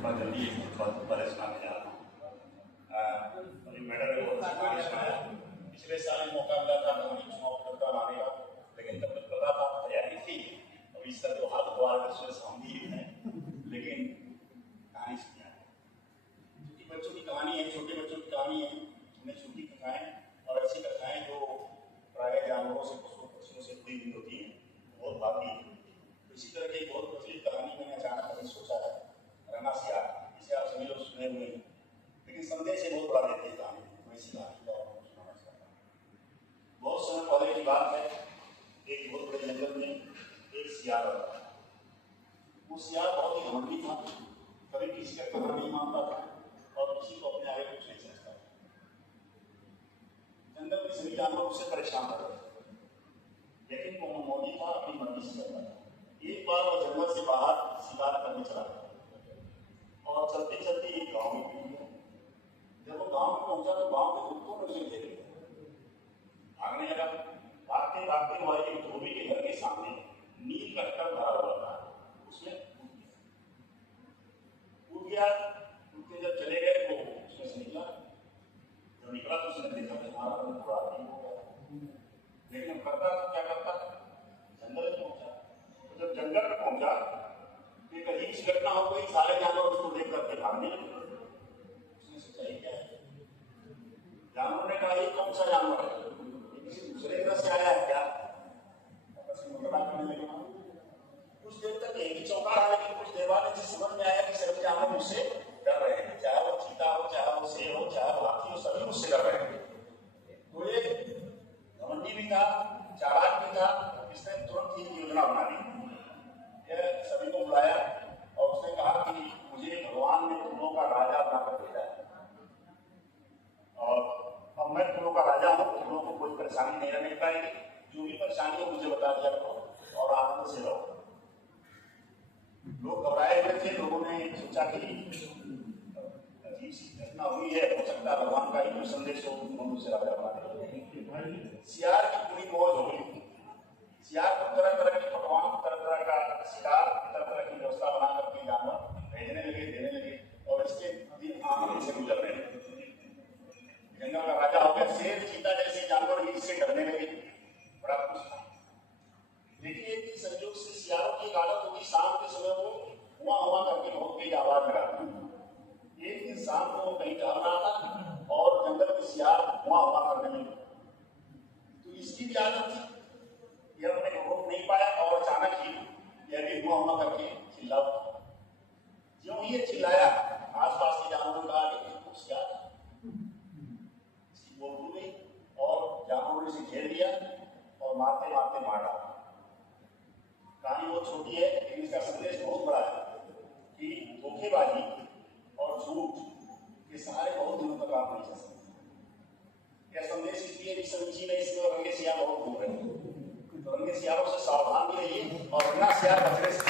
थोड़ा जल्दी पहले सुनाने जा रहा हूँ। अभी मैडम ने बहुत अच्छी कहानी सुनाया। पिछले साल मौका मिला था नवनी चुनाव प्रतियोगिता लाने का, लेकिन तब तक पता था तैयारी थी। अभी इसका जो हाथ हुआ है उसमें समझी है, लेकिन कहानी सुना क्योंकि बच्चों की कहानी है, छोटे बच्चों की कहानी है। उन्हें छोटी कथाएं और ऐसी कथाएं जो प्राय जानवरों से पशु पक्षियों से जुड़ी हुई होती है, बहुत भाती है। इसी तरह की बहुत प्रचलित कहानी मैंने अचानक कभी सोचा है, रना सियार, जिसे आप सभी लोग सुने हुए हैं, लेकिन संदेश से बहुत बड़ा देती है कहानी। मैं इसी कहानी को आपको सुनाना चाहता हूँ। बहुत समय पहले की बात है, एक बहुत बड़े जंगल में एक सियार रहता था। वो सियार बहुत ही घमंडी था, कभी किसी का कहना नहीं मानता था और किसी को अपने आगे कुछ नहीं समझता था। जंगल में सभी जानवर उससे परेशान कर रहे थे, लेकिन वो मोदी था, अपनी मर्जी से चलता था। एक बार वो जंगल से बाहर शिकार करने चला गया और चलते चलते एक गांव में पहुंच गया। जब वो गांव में पहुंचा तो गांव के कुत्तों ने उसे घेर लिया, भागने लगा। भागते भागते वो एक धोबी के घर के सामने नील का टब भरा हुआ था, उसमें कूद गया। कुत्ते जब चले गए तो उसमें से निकला। जब निकला तो उसने देखा कि हमारा पूरा आदमी हो गया, लेकिन करता क्या करता, जंगल में पहुंचा। जब जंगल में पहुंचा एक अजीब सी घटना हो गई। सारे जानवर उसको देख करके भागने लगे। उसने सोचा ये क्या है। जानवर ने कहा ये कौन सा जानवर है, ये किसी दूसरे ग्रह से आया है क्या। आपस में मुकदमा करने लगे। कुछ देर तक यही चौंका रहा, लेकिन कुछ देर बाद इसे समझ में आया कि सभी जानवर मुझसे डर रहे हैं, चाहे वो चीता हो, चाहे वो शेर हो, चाहे वो हाथी हो, सभी मुझसे डर रहे हैं। तो ये घमंडी भी था, चालाक भी था। इसने तुरंत ही योजना बना ली। सभी को बुलाया और उसने कहा कि मुझे भगवान ने तुम लोगों का राजा बनाकर भेजा है और अब मैं तुम लोगों का राजा हूँ। तुम लोगों को कोई परेशानी नहीं रहने पाएगी, जो भी परेशानी हो मुझे बता दिया करो और आनंद से रहो। लोग घबराए हुए थे। लोगों ने सोचा कि अजीब सी घटना हुई है, हो सकता है भगवान का ही कोई संदेश हो, उन्होंने उसे राजा बना दिया। सियार की पूरी मौज हो गई। सियार को तरह तरह के पकवान, तरह तरह का शिकार, तरह तरह की व्यवस्था बना करके जानवर भेजने लगे, देने लगे और इसके दिन आनंद से गुजर रहे थे। जंगल का राजा हो गया। शेर चीता जैसे जानवर भी इससे डरने लगे, बड़ा खुश था। लेकिन एक दिन संयोग से सियारों की आदत होगी, शाम के समय वो हुआ हुआ करके बहुत तेज आवाज लगाते। एक दिन शाम को वो कहीं टहल रहा था और जंगल में सियार हुआ हुआ करने लगे। तो इसकी भी आदत थी, यह अपने को रोक नहीं पाया और अचानक ही यह भी हुआ हुआ करके चिल्ला उठा। ज्यों ही ये चिल्लाया, आसपास के जानवरों का सियार इसकी बोल हो गई और जानवरों ने इसे घेर लिया और मारते मारते मार डाला। कहानी बहुत छोटी है, लेकिन इसका संदेश बहुत बड़ा है कि धोखेबाजी और झूठ के सहारे बहुत दिनों तक आप नहीं चल सकते। यह संदेश इसलिए भी समझी नहीं, इसमें रंगे सियार बहुत घूम रहे हैं, तो रंगे सियारों से सावधान भी रहिए और बिना सियार बचने से